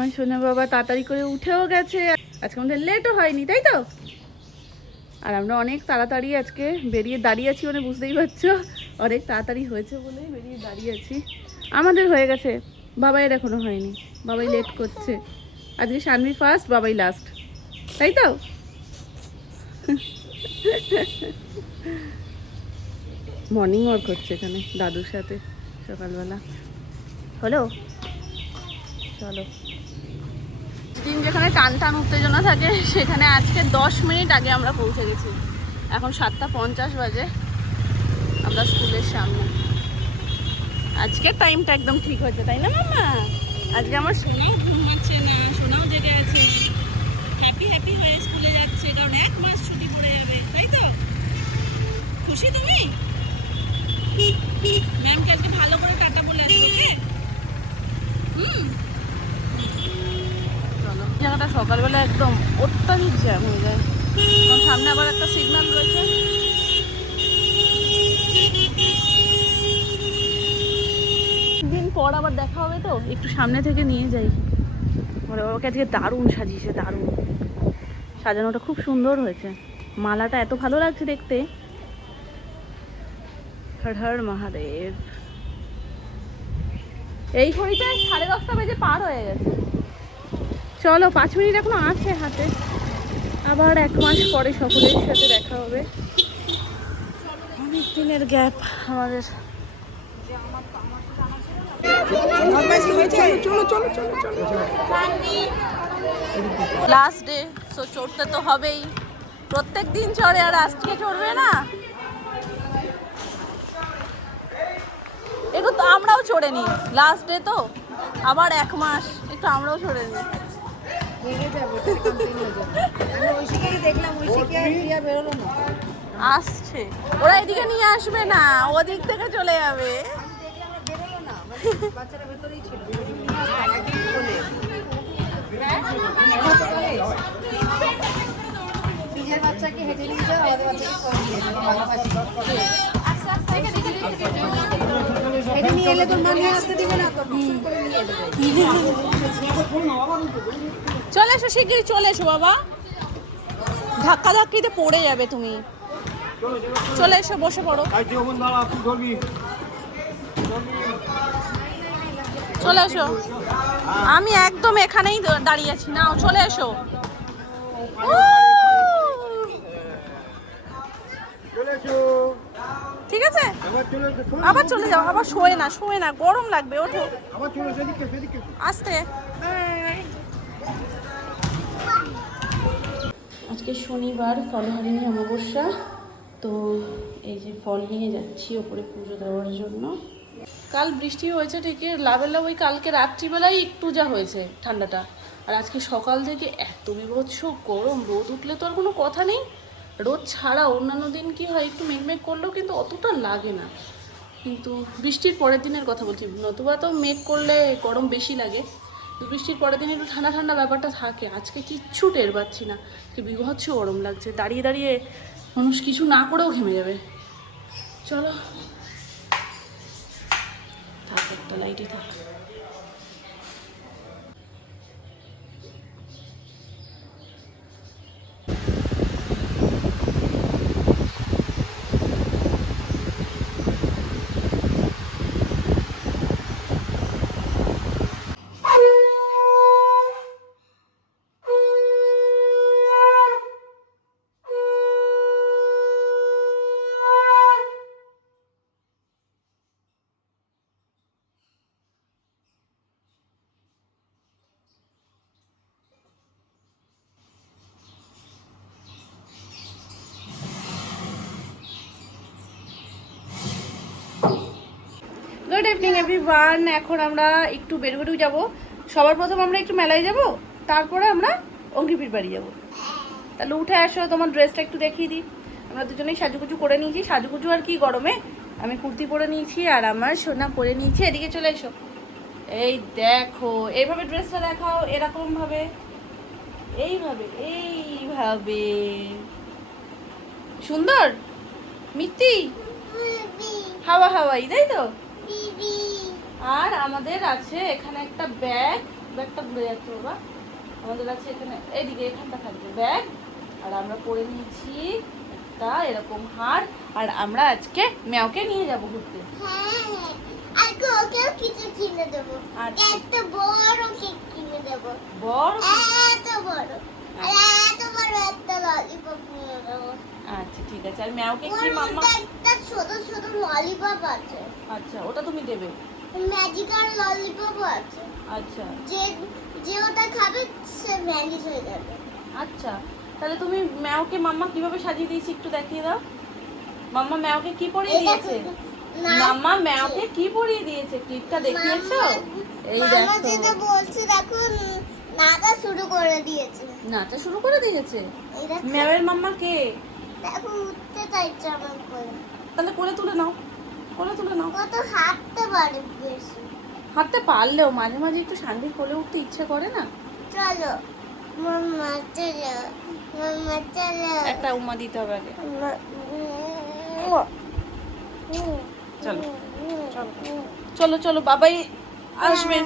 আমার সোনা বাবা তাড়াতাড়ি করে উঠেও গেছে, আজকে আমাদের লেটও হয়নি, তাই তো? আর আমরা অনেক তাড়াতাড়ি আজকে বেরিয়ে দাঁড়িয়ে আছি, মানে বুঝতেই পারছো অনেক তাড়াতাড়ি হয়েছে বলেই বেরিয়ে দাঁড়িয়ে আছি। আমাদের হয়ে গেছে, বাবাইয়ের এখনো হয়নি, বাবাই লেট করছে। আজকে সানভি ফার্স্ট, বাবাই লাস্ট, তাই তো? মর্নিং ওয়াক হচ্ছে এখানে দাদুর সাথে সকালবেলা। হলো, চলো। দিন যেখানে টান টান উত্তেজনা থাকে সেখানে আজকে 10 মিনিট আগে আমরা পৌঁছে গেছি। এখন 7:50 বাজে, আমরা স্কুলের সামনে। আজকের টাইমটা একদম ঠিক হয়েছে, তাই না মামা? আজকে আমার সোনাও ঘুমাচ্ছে না, সোনাও জেগে আছে, হ্যাপি হ্যাপি হয়ে স্কুলে যাচ্ছে, কারণ 1 মাস ছুটি পড়ে যাবে, তাই তো? খুশি তুমি? ম্যামকে আজকে ভালো করে টাটা বলে আসবে। চলো, জায়গাটা সকালবেলা একদম অত্যাধিক জ্যাম হয়ে যায়, কারণ সামনে আবার একটা সিগন্যাল রয়েছে। দিন পর আবার দেখা হবে তো, একটু সামনে থেকে নিয়ে যাই। ওরে বাবাকে আজকে দারুণ সাজিয়েছে, দারুণ সাজানোটা খুব সুন্দর হয়েছে, মালাটা এত ভালো লাগছে দেখতে। হর হর মহাদেব। এই ঘড়িটায় 10:30 বেজে পার হয়ে গেছে। চলো, 5 মিনিট এখনো আছে হাতে, আবার 1 মাস পরে সকলের সাথে দেখা হবে। অনেক দিনের গ্যাপ আমাদের। লাস্ট ডে, তো চড়তে তো হবেই, প্রত্যেক দিন চড়ে, আর আজকে চড়বে না? একটু তো আমরাও চড়ে নিই, লাস্ট ডে তো, আবার 1 মাস, একটু আমরাও চড়ে নিই। আসছে, ওরা এদিকে নিয়ে আসবে না, ওদিক থেকে চলে যাবে। বাচ্চাকে হেঁটে নিয়ে যাও, আমাদের বাচ্চাকে হেঁটে নিয়ে এলে তোর মা নিয়ে আসতে দিবে না, তো চলে এসো, শিগগিরই চলে এসো বাবা, ধাক্কা ধাক্কিতে পড়ে যাবে তুমি। চলে এসো, বসে পড়ো, চলে এসো। আমি একদম এখানেই দাঁড়িয়ে আছি, নাও চলে এসো। ঠিক আছে, আবার চলে যাও, আবার শোয়ে না, শোয়ে না, গরম লাগবে, ওঠো আস্তে। আজকে শনিবার, ফলহারিণী অমাবস্যা, তো এই যে ফল নিয়ে যাচ্ছি ওপরে পুজো দেওয়ার জন্য। কাল বৃষ্টি হয়েছে ঠিকই, লাভের লাভ ওই কালকে রাত্রিবেলায় একটু যা হয়েছে ঠান্ডাটা, আর আজকে সকাল থেকে এত বিভৎস গরম, রোদ উঠলে তো আর কোনো কথা নেই, রোদ ছাড়া অন্যান্য দিন কি হয় একটু মেঘমেঘ করলেও কিন্তু অতটা লাগে না, কিন্তু বৃষ্টির পরের দিনের কথা বলছি, নতুবা তো মেঘ করলে গরম বেশি লাগে, বৃষ্টির পরের দিন একটু ঠান্ডা ঠান্ডা ব্যাপারটা থাকে। আজকে কিচ্ছু টের পাচ্ছি না, কি বিভৎস গরম লাগছে, দাঁড়িয়ে দাঁড়িয়ে মানুষ কিছু না করেও ঘেমে যাবে। চলো, থাক, একটা লাইটই থাক। গুড ইভিনিং এভরিওয়ান, এখন আমরা একটু বেরুবেরু যাব। সবার প্রথম আমরা একটু মেলায় যাব, তারপরে আমরা অঙ্কিপির বাড়ি যাব। তাহলে উঠে আসো, তোমার ড্রেসটা একটু দেখিয়ে দিই। আমরা দুজনেই সাজুগুজু করে নিয়েছি, সাজুগুজু আর কি গরমে, আমি কুর্তি পরে নিয়েছি আর আমার সোনা পরে নিয়েছি। এদিকে চলে এসো, এই দেখো, এইভাবে ড্রেসটা দেখাও, এরকমভাবে, এইভাবে, এইভাবে, সুন্দর মিত্তি, হাওয়া হাওয়াই, তাই তো? আর আমাদের আছে এখানে একটা ব্যাগ, ব্যাগটা ঘুরে যাচ্ছে বাবা। আমাদের আছে এখানে এইদিকে এখানটা থাকবে ব্যাগ, আর আমরা পরে নিয়েছি একটা এরকম হার, আর আমরা আজকে ম্যাওকে নিয়ে যাব ঘুরতে। হ্যাঁ, আর ওকেও কিছু কিনে দেবো। আচ্ছা। একটা বড় কেক কিনে দেবো। বড়? এত বড়। আর এত বড় একটা ললিপপ কিনে দেবো। আচ্ছা ঠিক আছে। আর ম্যাওকে কি ওর মাম্মা? মধ্যে একটা ছোট ছোট ললিপপ আছে। আচ্ছা, ওটা তুমি দেবে? ম্যাজিকাল ললিপপ আছে। আচ্ছা যে যে ওটা খাবে সে ভ্যানিশ হয়ে যাবে। আচ্ছা, তাহলে তুমি ম্যাওকে মাম্মা কিভাবে সাজিয়ে দিয়েছি একটু দেখিয়ে দাও। মাম্মা ম্যাওকে কি পরিয়ে এটা দিয়েছে? মাম্মা ম্যাওকে কি পরিয়ে দিয়েছে ক্লিপটা দেখিয়েছো? এই মামা দেখো, যেটা বলছে দেখো নাচা শুরু করে দিয়েছে। নাচা শুরু করে দিয়েছে। এই দেখো, ম্যাওয়ের মাম্মা কে? দেখো উঠতে চাইছে আমার কোলে। তাহলে কোলে তুলে নাও, কোলে তুলে নাও। কত হাঁটতে পারে বেশি। হাঁটতে পারলেও মাঝে মাঝে একটু শান্তির কোলে উঠতে ইচ্ছে করে না? চলো মাম্মা চলো, মাম্মা চলো। একটা উমা দিতে হবে আগে। চলো চলো চলো, বাবাই আসবে।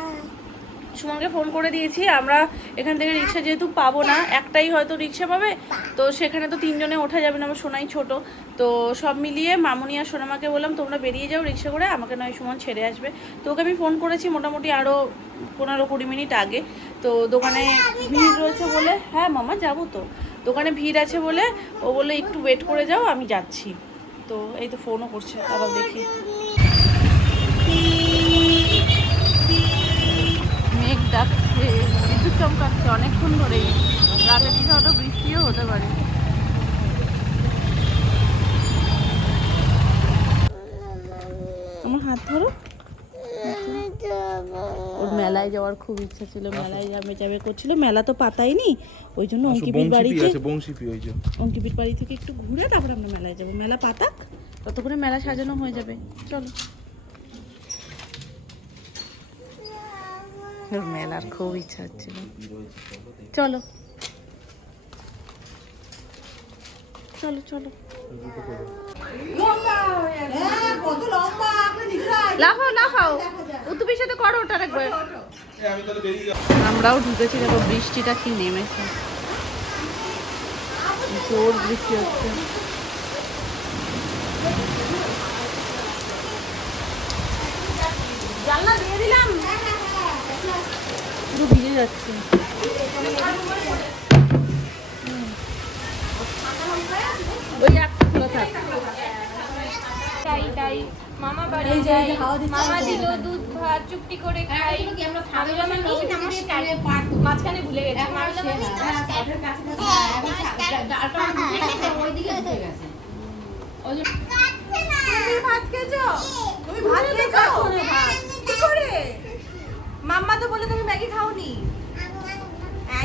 সুমনকে ফোন করে দিয়েছি, আমরা এখান থেকে রিক্সা যেহেতু পাবো না, একটাই হয়তো রিক্সা পাবে, তো সেখানে তো তিনজনে ওঠা যাবে না, আমার সোনাই ছোট। তো সব মিলিয়ে মামুনি আর সোনামাকে বললাম তোমরা বেরিয়ে যাও রিক্সা করে, আমাকে নয় সুমন ছেড়ে আসবে। তো ওকে আমি ফোন করেছি মোটামুটি আরও 15-20 মিনিট আগে। তো দোকানে ভিড় রয়েছে বলে, হ্যাঁ মামা যাবো তো, দোকানে ভিড় আছে বলে ও বললো একটু ওয়েট করে যাও, আমি যাচ্ছি। তো এই তো ফোনও করছে, আবার দেখি। মেঘ ডাকছে, বিদ্যুৎ চমকাচ্ছে অনেকক্ষণ ধরেই, রাতের দিকে হয়তো বৃষ্টিও হতে পারে। আমার হাত ধরো। ওর মেলায় যাওয়ার খুব ইচ্ছা ছিল, মেলায় যাবে যাবে করছিল, মেলা তো পাতাইনি, ওই জন্য অঙ্কিপির বাড়িতে, অঙ্কিপির বাড়ি থেকে একটু ঘুরে তারপর আমরা মেলায় যাবো। মেলা পাতাক, ততক্ষণে মেলা সাজানো হয়ে যাবে। চলো। ওর মেলার খুব ইচ্ছা হচ্ছিল, চলো চলো চলো। লাফাও লাফাও, উত্তপির সাথে করো ওটা একবার। আমরাও ঢুকেছি, দেখো বৃষ্টিটা কি নেমেছে, জোর বৃষ্টি হচ্ছে। জানলা দিয়ে দিলাম, পুরো ভিজে যাচ্ছে। ওই একটা খোলা থাক। তাই মামা বাড়ি যাই, মামা দিল দুধ ভাত চুপটি করে খাই। আমি যেমন মাঝখানে ভুলে গেছি। তুমি ভাত খেয়েছো? তুমি ভাত খেয়েছো? কি করে? মাম্মা তো বলে তুমি ম্যাগি খাওনি।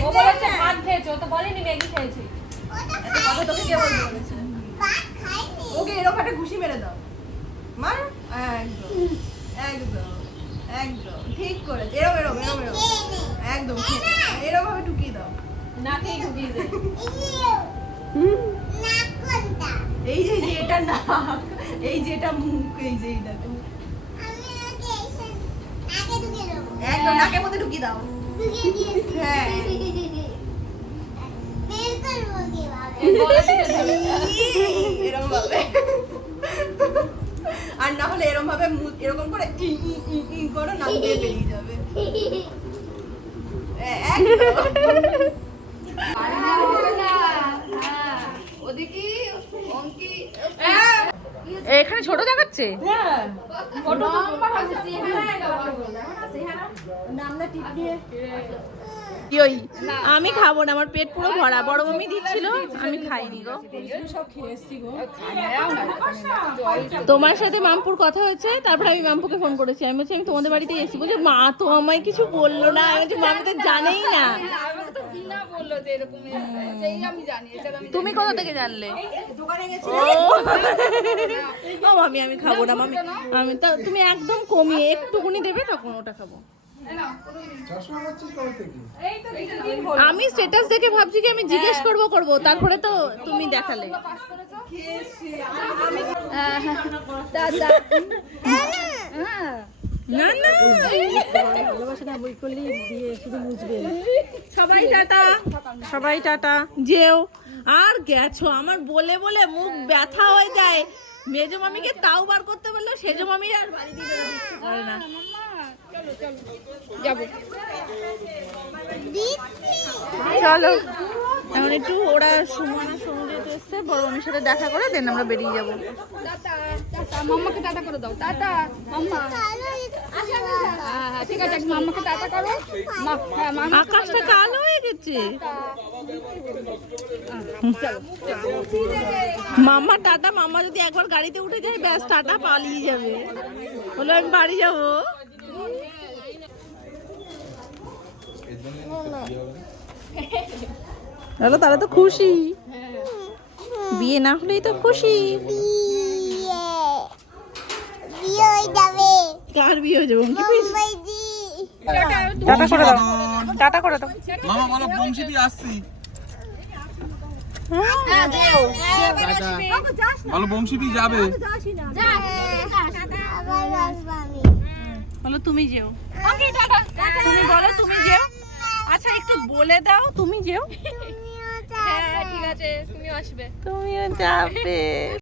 ও বলেছে ভাত খেয়েছো, তো বলেনি ম্যাগি খেয়েছি। এত কথা তোকে কে বলতে বলেছে? ওকে এরকম একটা ঘুষি মেরে দাও। মার, একদম একদম একদম ঠিক করেছে। এরকম এরকম এরকম এরকম একদম এরকম ভাবে ঢুকিয়ে দাও। নাকেই ঢুকিয়ে দে। এই যে যে এটা নাক, এই যে এটা মুখ, এই যে এই দেখো একদম নাকের মধ্যে ঢুকিয়ে দাও। হ্যাঁ এরকম ভাবে, আর না হলে এরকম ভাবে এরকম করে করো, নাক দিয়ে বেরিয়ে যাবে। এখানে ছোট দেখাচ্ছে। ওই আমি খাবো না, আমার পেট পুরো ভরা, বড় মামি দিচ্ছিল আমি খাইনি গো। তোমার সাথে মামপুর কথা হয়েছে, তারপর আমি মামপুকে ফোন করেছি, আমি বলছি আমি তোমাদের বাড়িতে এসেছি, বলছি মা তো আমায় কিছু বললো না। আমি বলছি মামি তো জানেই না। তুমি কোথা থেকে জানলে? ও মামি আমি খাবো না মামি, আমি তো তুমি একদম কমিয়ে একটুকুনি দেবে তখন ওটা খাবো। আমি স্ট্যাটাস দেখে ভাবছি কি আমি জিজ্ঞেস করবো, তারপরে তো তুমি দেখালে। না না সবাই টাটা, সবাই টাটা, যেও। আর গেছো, আমার বলে বলে মুখ ব্যথা হয়ে যায়। মেজো মামিকে তাও বার করতে পারলো, সেজো মামি আর বাড়ি দিয়ে বেরোতে পারে না। চলো এখন একটু ওরা সুমনা সমুদ্রে এসছে, বড় মামির সাথে দেখা করে দেন আমরা বেরিয়ে যাবো। মাম্মাকে টাটা করে দাও। টাটা মাম্মা। হ্যাঁ ঠিক আছে, মাম্মাকে টাটা করো। আকাশটা কালো হয়ে গেছে। মাম্মা টাটা। মাম্মা যদি একবার গাড়িতে উঠে যায় ব্যাস টাটা, পালিয়ে যাবে। বলো আমি বাড়ি যাবো। বলো তারা তো খুশি, বিয়ে না হলেই তো খুশি। বিয়ে হয়ে যাবে কার বিয়ে হয়ে যাবো? মুম্বাইজি টাটা করে দাও, টাটা করে দাও। মামা বলো বংশীদি আসছি। বলো বংশীদি যাবে। আবার আসবো আমি। বলো তুমি যেও। তুমি বলো তুমি যেও। আচ্ছা একটু বলে দাও তুমি যেও। তুমিও হ্যাঁ ঠিক আছে, তুমিও আসবে। তুমিও যাবে।